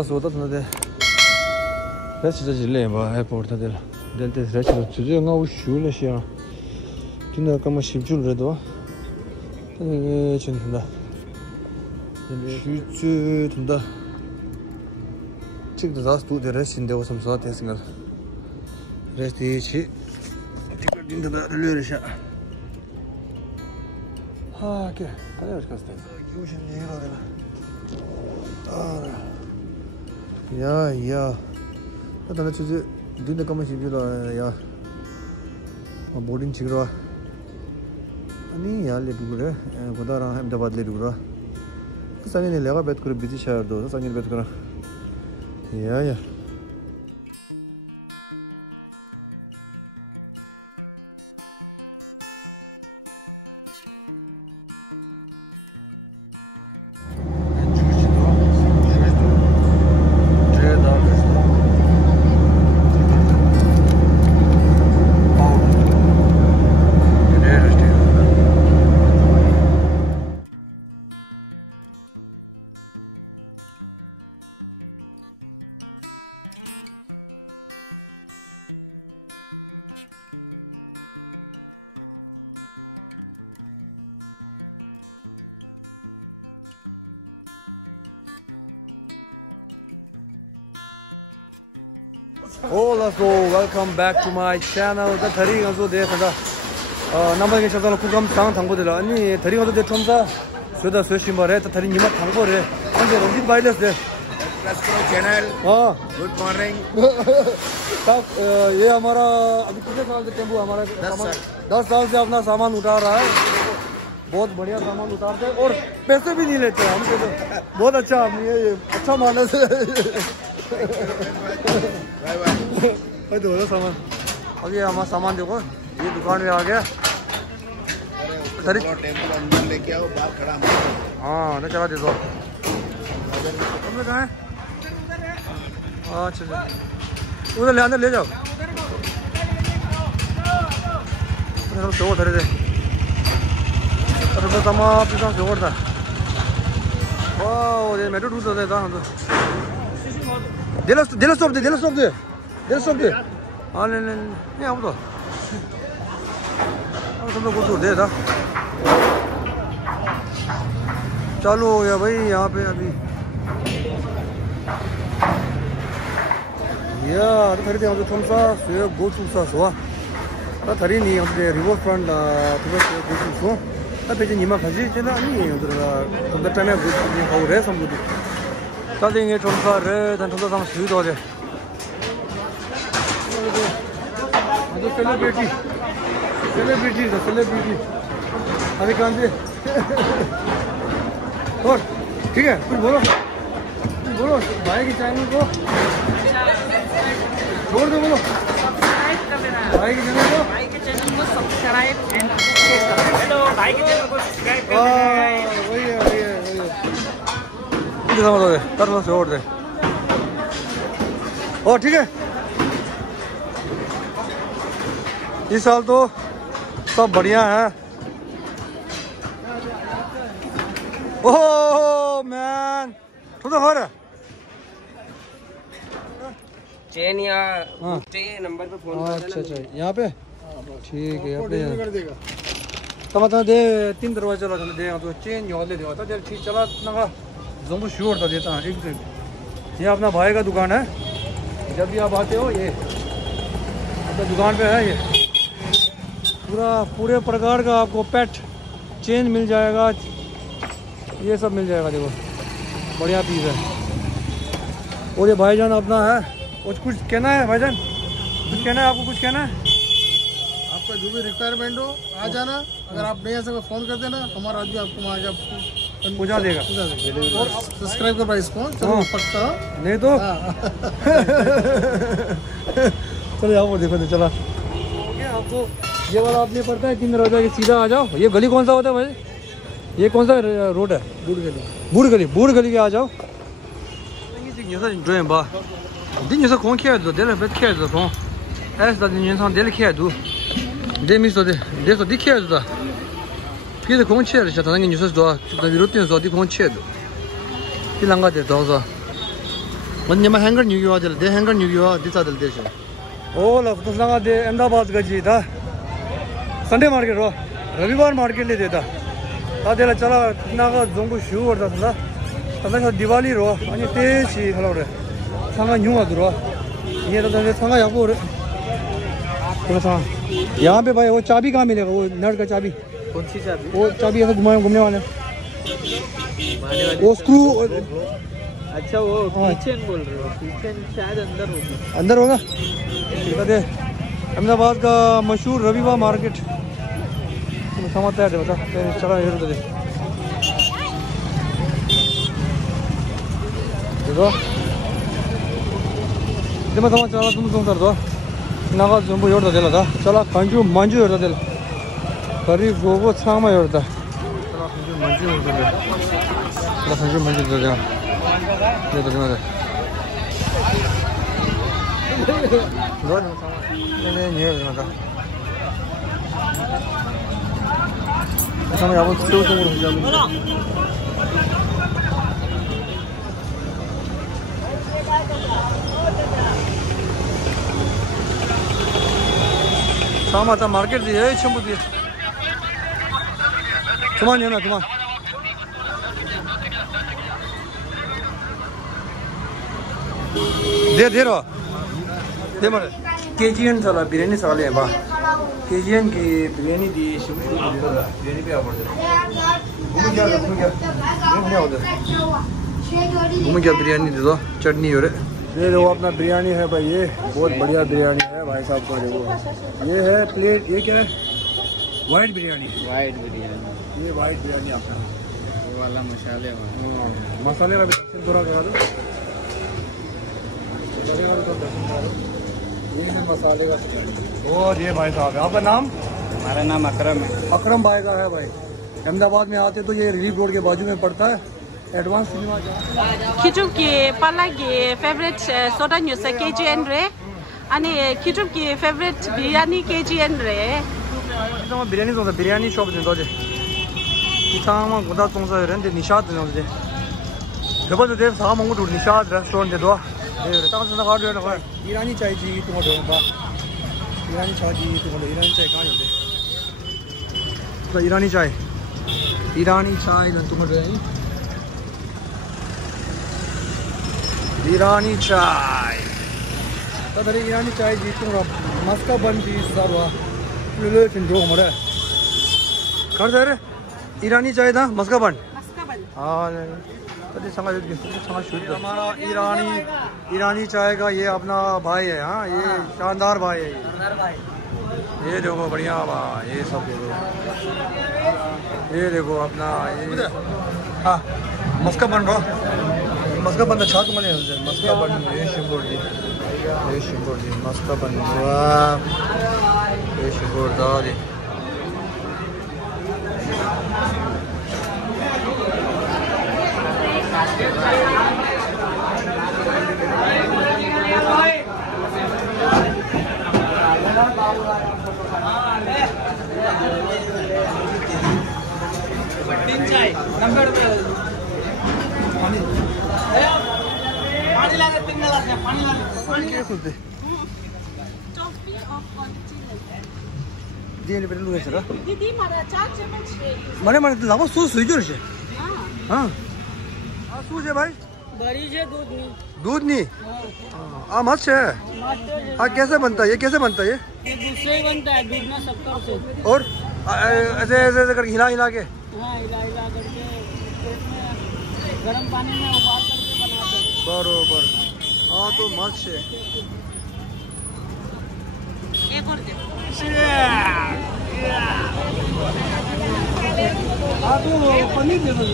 That's what I'm That's just labor airport. Then this restaurant is now shoeless here. To know how much you do. Shoot, check the last two the rest in there was some sort of single. Rest each into the relation. Okay, yeah. I don't know. Didn't come and yeah. I'm boarding Chigro. I let do but I have the body do. Sunny Lega bet could be busy shadow, Sunny Betra. Yeah. Oh, let's go. Welcome back to my channel. The Tharing also there. Number is also Kugam Sang Tangodela. Any Tharing also there. Tromsa. So the social bar. The Tharing Nima Tangore. And the Rodin Biles there. Let's go channel. Good morning. ये हमारा अभी कितने साल से tempo हमारा 10 साल से अपना सामान उठा रहा है बहुत बढ़िया सामान उतारते हैं और पैसे भी नहीं लेते हैं हमको तो बहुत अच्छा आदमी है ये अच्छा मानस है तो सामान अभी हमारा सामान देखो ये दुकान में आ गया टेम्पो अंदर लेके आओ बाहर खड़ा हाँ ना चला दे दो उधर ले अंदर ले जाओ हम सेवा करे थे तो तमाम किसान सेवा था वाह ये मेट्रो टूट जाता है दिल स्टॉप दे हाँ ले नहीं हम तो तुम लोग कुछ दे था चालू हो गया भाई यहाँ पे अभी 야, 다리대 아주 첨사 수요 고축사 좋아. 나 다리니 근데 리버프런트 그것도 고축소. 나 배진 이만 가지지나 니 그러다 건다 때문에 고축이 하우래 선물이. 자딩에 첨사를 단 건다 담 수위도 돼. 셀레브리티. 아니 간데. ठीक है तुम बोलो भाई की चैनल को बोल दो बोलो भाई के चैनल को सब्सक्राइब करना भाई के चैनल को सब्सक्राइब करना कितना मतलब है कर लो से और दे ओ ठीक है इस साल तो सब बढ़िया है ओह मैन तो हो रहा चेन या नंबर पे फोन अच्छा यहाँ पे ठीक है यहाँ पे तो मतलब दे 3 दरवाजा चला दे तो चेन यहाँ ले देता दे ठीक चला ना जोंबू श्योर था देता है ये अपना भाई का दुकान है जब भी आप आते हो ये अपना दुकान पे है ये पूरे प्रकार का आपको पेट चेन मिल जाएगा ये सब मिल जाएगा देखो बढ़िया पीस है और ये भाईजान अपना है कुछ कहना है भाईजान कुछ कहना है आपको कुछ कहना है आपका जो भी रिक्वायरमेंट हो आ जाना अगर आप नहीं आ सके फ़ोन कर देना हमारा आदमी आपको वहाँ जब पहुँचा देगा सब्सक्राइब कर प्राइस को चलो पक्का नहीं तो चलो जाओ देखो तो चला आपको ये वाला आपने पड़ता है 3 दरवाजा के सीधा आ जाओ ये गली कौन सा होता है भाई ये कौन सा रोड है बूढ़ गली के आ जाओ दिन जैसा कौन किया तो दिल बेट किया तो कौन ऐसा दिन इंसान दिल किया तो दे मिस तो दे तो दिखिया तो फिर तो कौन किया तो ताकि न्यूज़ तो विरोधी न्यूज़ तो कौन किया तो फिर लंगा दे तो When you hang new you are they hang new you are this are the show. All of this now the Ahmedabad gaji tha. Sunday market ro. Ravivar market le deta. Ta dela chala naga zongu shoe or da. Ta Diwali ro. Ani te chi thalo re. Sama new adro. ये तो दंगे संगा याबो रे कौन सा यहाँ पे भाई वो चाबी कहाँ मिलेगा वो नट का चाबी कौन सी चाबी वो चाबी ऐसे घुमने वाला वो स्क्रू अच्छा वो किचन बोल रहे हो किचन शायद अंदर होगा ठीक है अहमदाबाद का मशहूर रविवार मार्केट समझता है बता चला ये तो दे देखो 이제 막 잠깐 좀 살도 나가 좀 보여다 될라다 잘라 간주 만주 열다 될 거리 보고 참아 열다 잘라 간주 만주 열다 될 간주 만주 열다 열다 열다 네 열다 참 야구 최우선으로 하자고 사마다 마켓이 예 친구들 그만이요 나 그만 देरो दे मार केजीएन चला बिरयानी साले बा केजीएन की बिरयानी दी शिव शिव बिरयानी पे आवड़ मुझे बिरयानी दे दो चटनी हो रे ये दो अपना बिरयानी है भाई ये बहुत बढ़िया बिरयानी है भाई साहब का देखो ये है प्लेट ये क्या है वाइट बिरयानी ये वाइट बिरयानी अपना वाला मसाले हाँ मसाले का भी थोड़ा करा दो मसाले का भी थोड़ा करा दो ये है मसाले का बिरयानी और ये भाई साहब आपका नाम हमारा नाम अकरम है अकरम भाई का है भाई अहमदाबाद में आते तो ये रिलीफ रोड के बाजू में पड़ता है एडवांस सिनेमा किचुम की पाला की फेवरेट सोडा न्यूज़ है केजीएन रे अनि किचुम की फेवरेट बिरयानी केजीएन रे तो मैं बिरयानी सोचा बिरयानी शॉप दिन तो जे इतना गुदा सोचा रेंट निशाद दिन तो जे जब तो देव साहब मंगो तो निशाद रेस्टोरेंट दे दो ये ताकि तो गाड़ी है ना ईरानी चाय जी तुम्हारे बा ईरानी चाय जी तुम्हारे ईरानी चाय कहाँ होते तो ईरानी चाय लन तुम्हारे ईरानी चाय तदरी ईरानी चाय जी तुम्हारा मस्का बन जी सालवा ले चिंटो हमारे कर दे रे ईरानी चाय था मस्का बन हाँ तभी समझ हमारा ईरानी चाय का ये अपना भाई है हाँ ये शानदार भाई है ये देखो बढ़िया ये सब ये देखो अपना ये हाँ मस्का बन रहा मस्का बन अच्छा तुम्हारे मस्का बन ये शुक्र मस्का बन ये शुक्र दारी तीन चाय 90 रुपए पानी ला रहे 3 गिलास है पानी ला रहे क्या करते टॉफी ऑफ क्वालिटी ये ले पहले लूँगा सर दीदी मारा 4 चम्मच मरे लावा सो सुई जोर से हाँ सूझ है भाई बड़ी जे दूध नहीं आ मस्त है हाँ कैसे बनता है ये कैसे बनता है ये दूध से ही बनता है दूध में 70 से और ऐसे ऐसे करके हिला के हाँ हिला करके गरम पानी में उबाल करके बनाते हैं बरोबर हाँ तो मस्त है एक और दे हाँ तो पनीर दे दो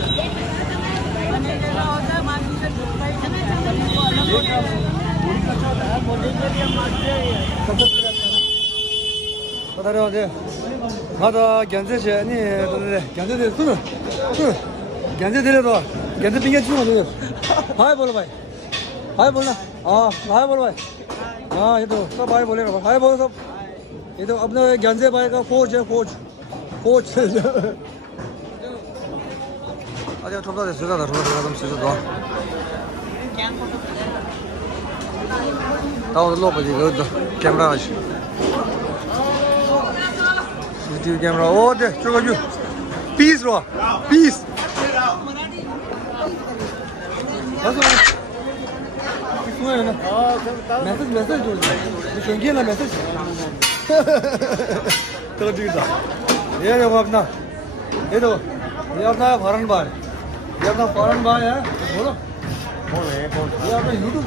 나도 견제시 아니 견제들 술 견제들도 견제 빙게 주는 거 हाय बोलो भाई हाय बोलना हाँ हाय बोलो भाई हाँ ये तो सब हाय बोलेगा हाय बोलो सब ये तो अपना गंजे भाई का फौज है फौज अरे थोड़ा सा सुधा था थोड़ा सा सुधा 나오는 거 보지 이거 카메라 하시. CCTV 카메라 어디 저거 피스로 피스. मैसेज क्योंकि ना मैसेज चलो ठीक है ये देखो अपना ये देखो ये अपना फौरन भाई ये अपना फौरन भाई है बोलो कौन है कौन सा यूट्यूब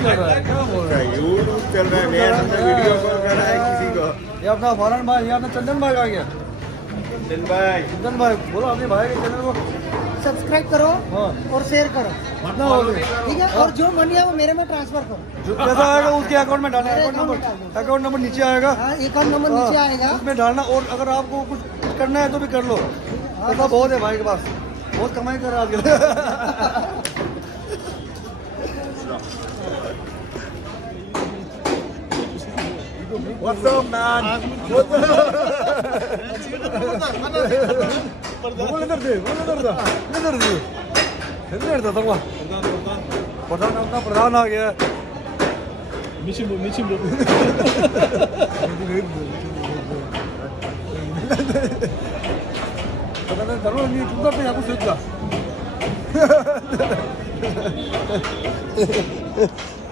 यूट्यूब चल रहा है मैं अंदर वीडियो कॉल कर रहा है किसी को ये अपना फौरन भाई ये अपना चंदन भाई का गया चंदन भाई बोलो अपने भाई के चैनल को सब्सक्राइब करो और शेयर करो ठीक है और जो मनी है वो मेरे में ट्रांसफर करो जो पैसा आएगा उसके अकाउंट में डालना मेरे अकाउंट में डाल दो अकाउंट नंबर नीचे आएगा हाँ अकाउंट नंबर नीचे आएगा उसमें डालना और अगर आपको कुछ करना है तो भी कर लो हाँ बहुत है भाई के पास बहुत कमाई कर रहा है What's up man प्रधान आ गया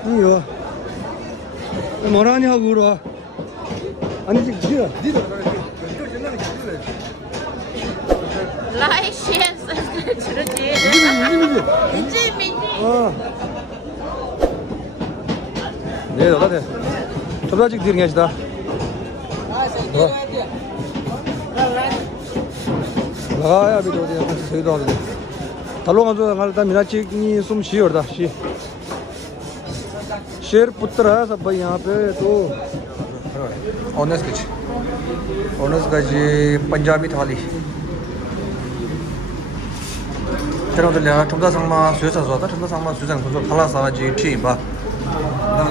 이요 뭐라니 하고 그러 아니 지금 니들 Like, share, subscribe to the channel. 민지. 네, 너다 돼. 접다 찍 뒤에 계시다. लगाया अभी 2 दिन सही दो दे तलो जो गलता मिला चिक नी सुम शी और दा शी शेर पुत्र है सब भाई यहाँ पे तो ऑनर्स का जी पंजाबी थाली चलो तो लेना ठंडा सामा स्वेसा जो था ठंडा सामा स्वेसा को जो थाला सारा जी ठीक बा ना